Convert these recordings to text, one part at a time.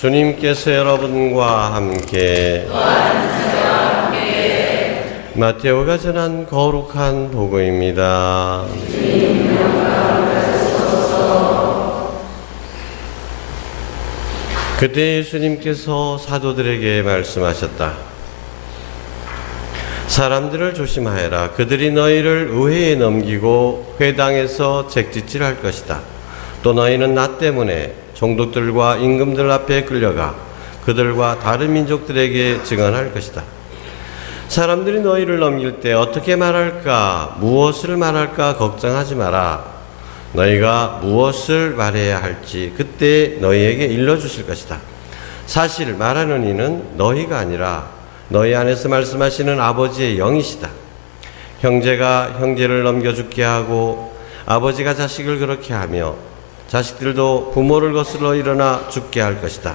주님께서 여러분과 함께 마테오가 전한 거룩한 복음입니다. 그때 예수님께서 사도들에게 말씀하셨다. 사람들을 조심하여라. 그들이 너희를 의회에 넘기고 회당에서 책짓질할 것이다. 또 너희는 나 때문에 종독들과 임금들 앞에 끌려가 그들과 다른 민족들에게 증언할 것이다. 사람들이 너희를 넘길 때 어떻게 말할까, 무엇을 말할까 걱정하지 마라. 너희가 무엇을 말해야 할지 그때 너희에게 일러주실 것이다. 사실 말하는 이는 너희가 아니라 너희 안에서 말씀하시는 아버지의 영이시다. 형제가 형제를 넘겨 죽게 하고 아버지가 자식을 그렇게 하며 자식들도 부모를 거슬러 일어나 죽게 할 것이다.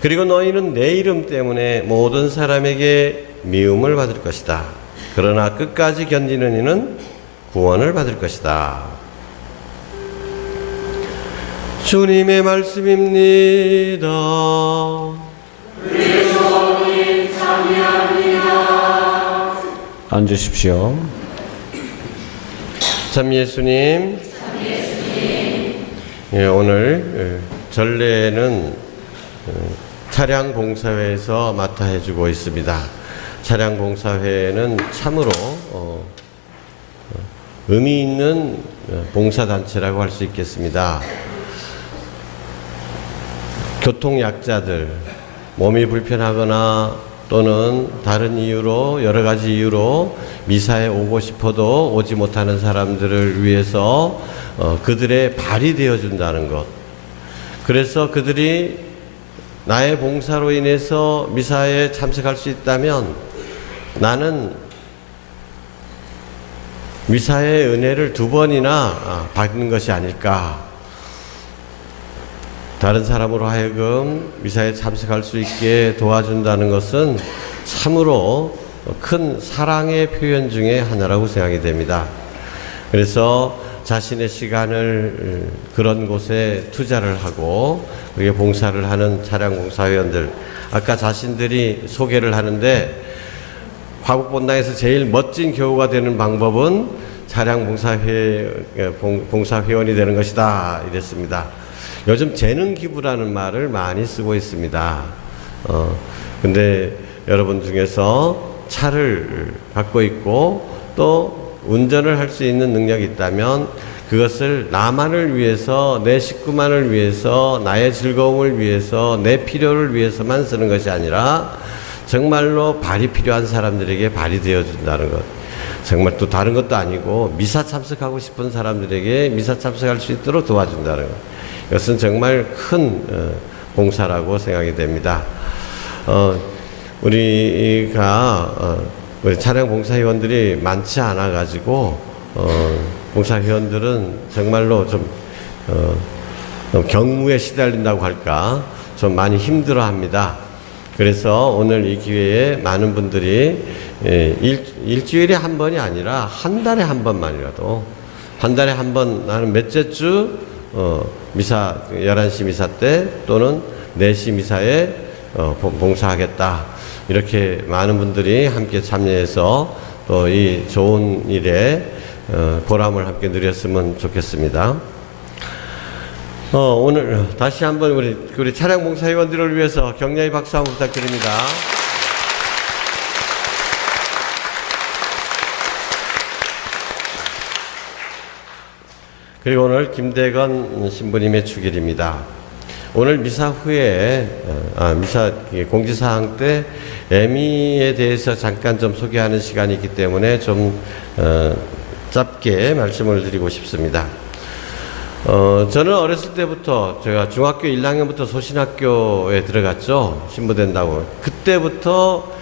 그리고 너희는 내 이름 때문에 모든 사람에게 미움을 받을 것이다. 그러나 끝까지 견디는 이는 구원을 받을 것이다. 주님의 말씀입니다. 우리 주님 참여합니다. 앉으십시오. 참 예수님, 예, 오늘 전례는 차량 봉사회에서 맡아 해주고 있습니다. 차량 봉사회는 참으로 의미 있는 봉사단체라고 할 수 있겠습니다. 교통약자들, 몸이 불편하거나 또는 다른 이유로 여러 가지 이유로 미사에 오고 싶어도 오지 못하는 사람들을 위해서 그들의 발이 되어준다는 것. 그래서 그들이 나의 봉사로 인해서 미사에 참석할 수 있다면 나는 미사의 은혜를 2번이나 받는 것이 아닐까. 다른 사람으로 하여금 미사에 참석할 수 있게 도와준다는 것은 참으로 큰 사랑의 표현 중에 하나라고 생각이 됩니다. 그래서 자신의 시간을 그런 곳에 투자를 하고 그게 봉사를 하는 차량 봉사회원들, 아까 자신들이 소개를 하는데 화국본당에서 제일 멋진 교우가 되는 방법은 차량 봉사회원이 되는 것이다 이랬습니다. 요즘 재능 기부라는 말을 많이 쓰고 있습니다. 근데 여러분 중에서 차를 갖고 있고 또 운전을 할 수 있는 능력이 있다면 그것을 나만을 위해서, 내 식구만을 위해서, 나의 즐거움을 위해서, 내 필요를 위해서만 쓰는 것이 아니라 정말로 발이 필요한 사람들에게 발이 되어준다는 것. 정말 또 다른 것도 아니고 미사 참석하고 싶은 사람들에게 미사 참석할 수 있도록 도와준다는 것. 이것은 정말 큰 봉사라고 생각이 됩니다. 우리가 우리 차량 봉사회원들이 많지 않아 가지고 봉사회원들은 정말로 좀 경무에 시달린다고 할까 좀 많이 힘들어합니다. 그래서 오늘 이 기회에 많은 분들이 일주일에 한 번이 아니라 한 달에 한 번만이라도, 한 달에 한 번, 나는 몇째 주 미사 11시 미사 때 또는 4시 미사에 봉사하겠다. 이렇게 많은 분들이 함께 참여해서 또 이 좋은 일에 보람을 함께 누렸으면 좋겠습니다. 오늘 다시 한번 우리 차량 봉사회원들을 위해서 격려의 박수 한번 부탁드립니다. 그리고 오늘 김대건 신부님의 축일입니다. 오늘 미사 후에 미사 공지사항 때 애미에 대해서 잠깐 좀 소개하는 시간이 있기 때문에 좀 짧게 말씀을 드리고 싶습니다. 저는 어렸을 때부터 제가 중학교 1학년부터 소신학교에 들어갔죠. 신부된다고. 그때부터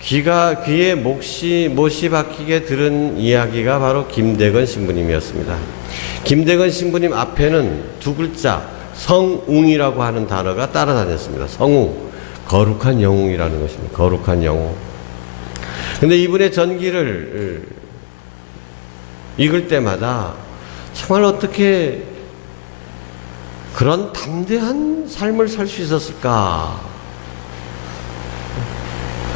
귀에 못이 박히게 들은 이야기가 바로 김대건 신부님이었습니다. 김대건 신부님 앞에는 2글자 성웅이라고 하는 단어가 따라다녔습니다. 성웅, 거룩한 영웅이라는 것입니다. 거룩한 영웅. 근데 이분의 전기를 읽을 때마다 정말 어떻게 그런 담대한 삶을 살 수 있었을까?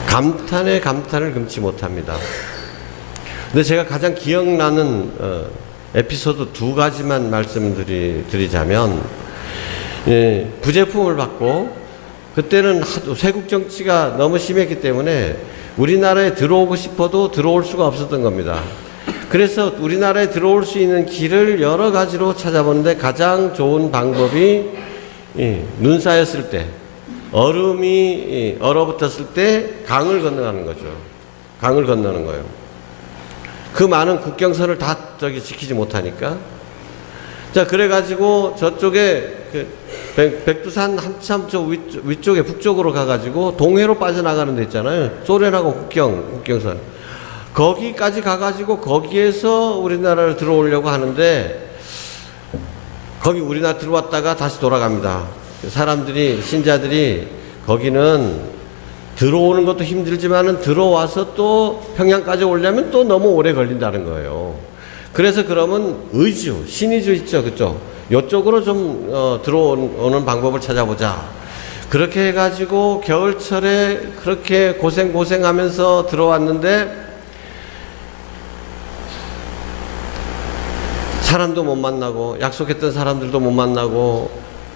감탄에 감탄을 금치 못합니다. 근데 제가 가장 기억나는 에피소드 두 가지만 말씀드리자면, 예, 부제품을 받고, 그때는 하도 쇄국 정치가 너무 심했기 때문에 우리나라에 들어오고 싶어도 들어올 수가 없었던 겁니다. 그래서 우리나라에 들어올 수 있는 길을 여러 가지로 찾아보는데 가장 좋은 방법이 눈 쌓였을 때, 얼음이 얼어붙었을 때 강을 건너가는 거죠. 강을 건너는 거예요. 그 많은 국경선을 다 지키지 못하니까. 자, 그래가지고 저쪽에 백두산 한참 저 위쪽에 북쪽으로 가가지고 동해로 빠져나가는 데 있잖아요. 소련하고 국경선. 거기까지 가가지고 거기에서 우리나라를 들어오려고 하는데, 거기 우리나라 들어왔다가 다시 돌아갑니다. 사람들이, 신자들이 거기는 들어오는 것도 힘들지만은 들어와서 또 평양까지 오려면 또 너무 오래 걸린다는 거예요. 그래서 그러면 의주, 신의주 있죠, 그쪽. 이쪽으로 좀 들어오는 방법을 찾아보자. 그렇게 해가지고 겨울철에 그렇게 고생하면서 들어왔는데 사람도 못 만나고 약속했던 사람들도 못 만나고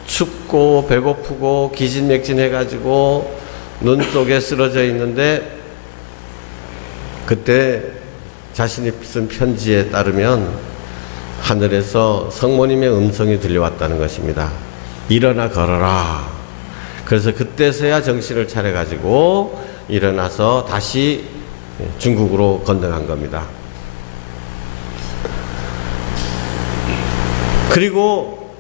춥고 배고프고 기진맥진해가지고 눈 속에 쓰러져 있는데, 그때 자신이 쓴 편지에 따르면 하늘에서 성모님의 음성이 들려왔다는 것입니다. 일어나 걸어라. 그래서 그때서야 정신을 차려가지고 일어나서 다시 중국으로 건너간 겁니다. 그리고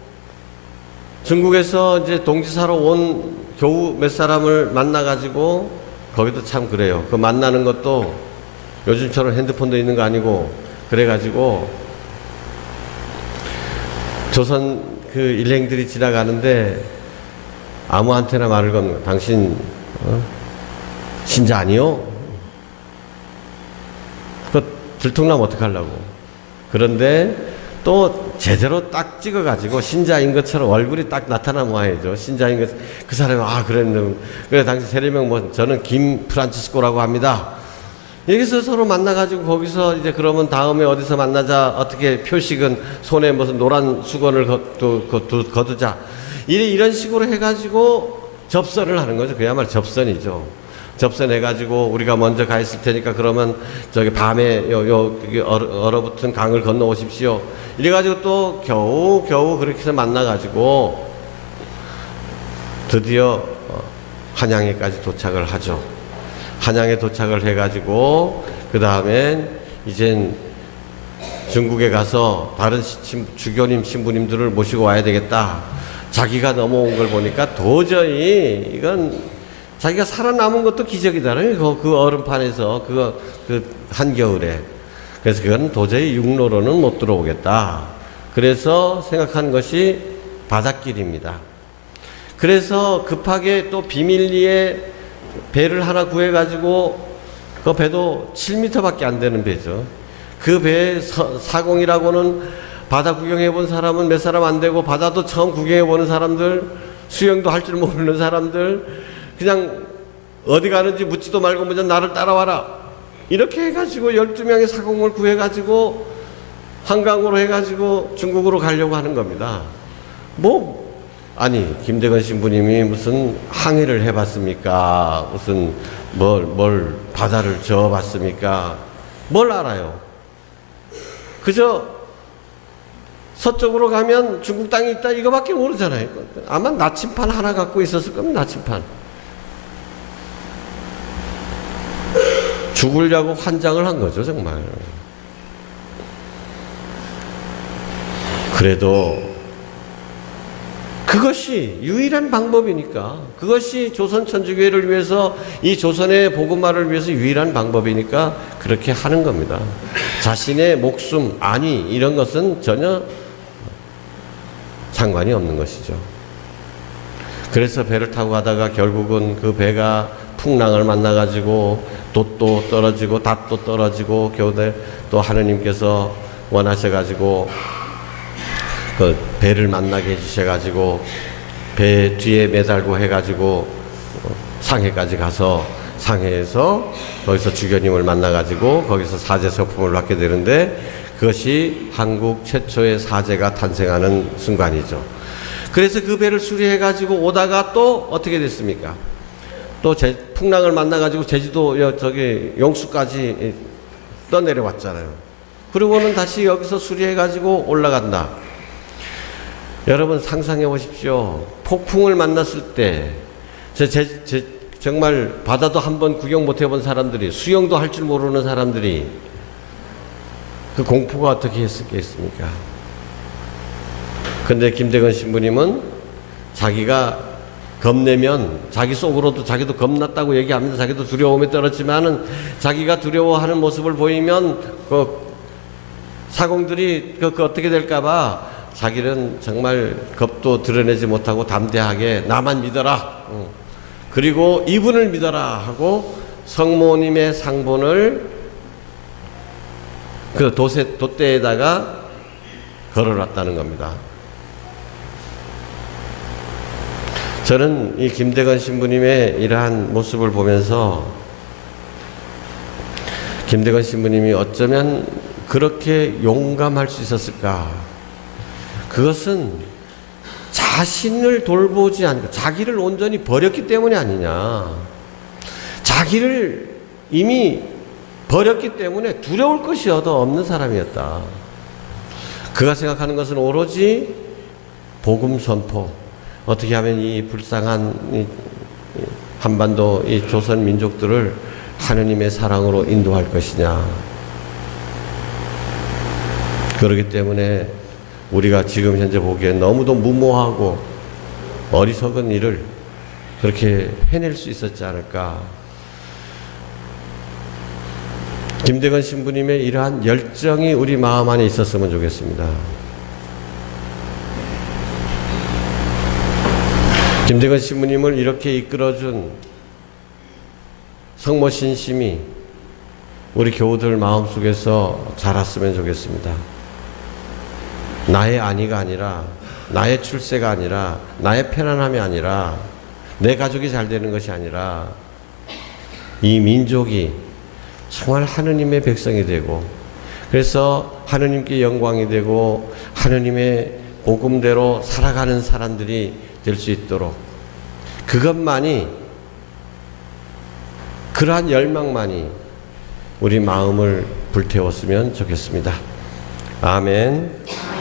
중국에서 이제 동지사로 온 교우 몇 사람을 만나가지고, 거기도 참 그래요. 그 만나는 것도 요즘처럼 핸드폰도 있는 거 아니고, 그래가지고 조선 그 일행들이 지나가는데 아무한테나 말을 거는 거예요. 당신 신자 아니요? 그거 들통나면 어떡하려고. 그런데 또 제대로 딱 찍어가지고 신자인 것처럼 얼굴이 딱 나타나면 와야죠. 신자인 것, 그 사람이, 아, 그랬네. 그래, 당신 세례명 뭐, 저는 김 프란치스코라고 합니다. 여기서 서로 만나가지고 거기서 이제 그러면 다음에 어디서 만나자, 어떻게 표식은 손에 무슨 노란 수건을 거두자. 이런 식으로 해가지고 접선을 하는 거죠. 그야말로 접선이죠. 접선해가지고 우리가 먼저 가 있을 테니까 그러면 저기 밤에 여기 얼어붙은 강을 건너오십시오. 이래가지고 또 겨우 그렇게 해서 만나가지고 드디어 한양에까지 도착을 하죠. 한양에 도착을 해가지고 그 다음엔 이젠 중국에 가서 다른 주교님 신부님들을 모시고 와야 되겠다. 자기가 넘어온 걸 보니까 도저히 이건 자기가 살아남은 것도 기적이잖아요. 그 얼음판에서 그 한겨울에. 그래서 그건 도저히 육로로는 못 들어오겠다. 그래서 생각한 것이 바닷길입니다. 그래서 급하게 또 비밀리에 배를 하나 구해가지고, 그 배도 7m밖에 안 되는 배죠. 그 배에 사공이라고는 바다 구경해본 사람은 몇 사람 안 되고, 바다도 처음 구경해보는 사람들, 수영도 할 줄 모르는 사람들, 그냥 어디 가는지 묻지도 말고 먼저 나를 따라와라. 이렇게 해가지고 12명의 사공을 구해가지고 한강으로 해가지고 중국으로 가려고 하는 겁니다. 아니, 김대건 신부님이 무슨 항해를 해봤습니까? 무슨 뭘 바다를 저어봤습니까? 뭘 알아요? 그저 서쪽으로 가면 중국 땅이 있다 이거밖에 모르잖아요. 아마 나침판 하나 갖고 있었을 겁니다. 나침판. 죽으려고 환장을 한 거죠, 정말. 그래도 그것이 유일한 방법이니까, 그것이 조선 천주교회를 위해서, 이 조선의 복음화를 위해서 유일한 방법이니까 그렇게 하는 겁니다. 자신의 목숨, 안위 이런 것은 전혀 상관이 없는 것이죠. 그래서 배를 타고 가다가 결국은 그 배가 풍랑을 만나가지고 돛도 떨어지고 닷도 떨어지고 겨우내 또 하느님께서 원하셔가지고 그 배를 만나게 해주셔가지고 배 뒤에 매달고 해가지고 상해까지 가서 상해에서 거기서 주교님을 만나가지고 거기서 사제 서품을 받게 되는데 그것이 한국 최초의 사제가 탄생하는 순간이죠. 그래서 그 배를 수리해가지고 오다가 또 어떻게 됐습니까? 또 풍랑을 만나가지고 제주도 저기 용수까지 떠내려왔잖아요. 그리고는 다시 여기서 수리해가지고 올라간다. 여러분 상상해 보십시오. 폭풍을 만났을 때 정말 바다도 한번 구경 못 해본 사람들이, 수영도 할 줄 모르는 사람들이 그 공포가 어떻게 했겠습니까? 근데 김대건 신부님은 자기가 겁내면 자기 속으로도 자기도 겁났다고 얘기합니다. 자기도 두려움에 떨었지만은 자기가 두려워하는 모습을 보이면 그 사공들이 그 어떻게 될까봐 자기는 정말 겁도 드러내지 못하고 담대하게 나만 믿어라. 그리고 이분을 믿어라 하고 성모님의 상본을 그 돛대에다가 걸어놨다는 겁니다. 저는 이 김대건 신부님의 이러한 모습을 보면서 김대건 신부님이 어쩌면 그렇게 용감할 수 있었을까? 그것은 자신을 돌보지 않고 자기를 온전히 버렸기 때문이 아니냐. 자기를 이미 버렸기 때문에 두려울 것이 없는 사람이었다. 그가 생각하는 것은 오로지 복음 선포. 어떻게 하면 이 불쌍한 이 한반도 이 조선 민족들을 하느님의 사랑으로 인도할 것이냐. 그렇기 때문에 우리가 지금 현재 보기에 너무도 무모하고 어리석은 일을 그렇게 해낼 수 있었지 않을까. 김대건 신부님의 이러한 열정이 우리 마음 안에 있었으면 좋겠습니다. 김대건 신부님을 이렇게 이끌어준 성모 신심이 우리 교우들 마음속에서 자랐으면 좋겠습니다. 나의 안위가 아니라, 나의 출세가 아니라, 나의 편안함이 아니라, 내 가족이 잘 되는 것이 아니라 이 민족이 정말 하느님의 백성이 되고, 그래서 하느님께 영광이 되고 하느님의 복음대로 살아가는 사람들이 될 수 있도록, 그것만이, 그러한 열망만이 우리 마음을 불태웠으면 좋겠습니다. 아멘.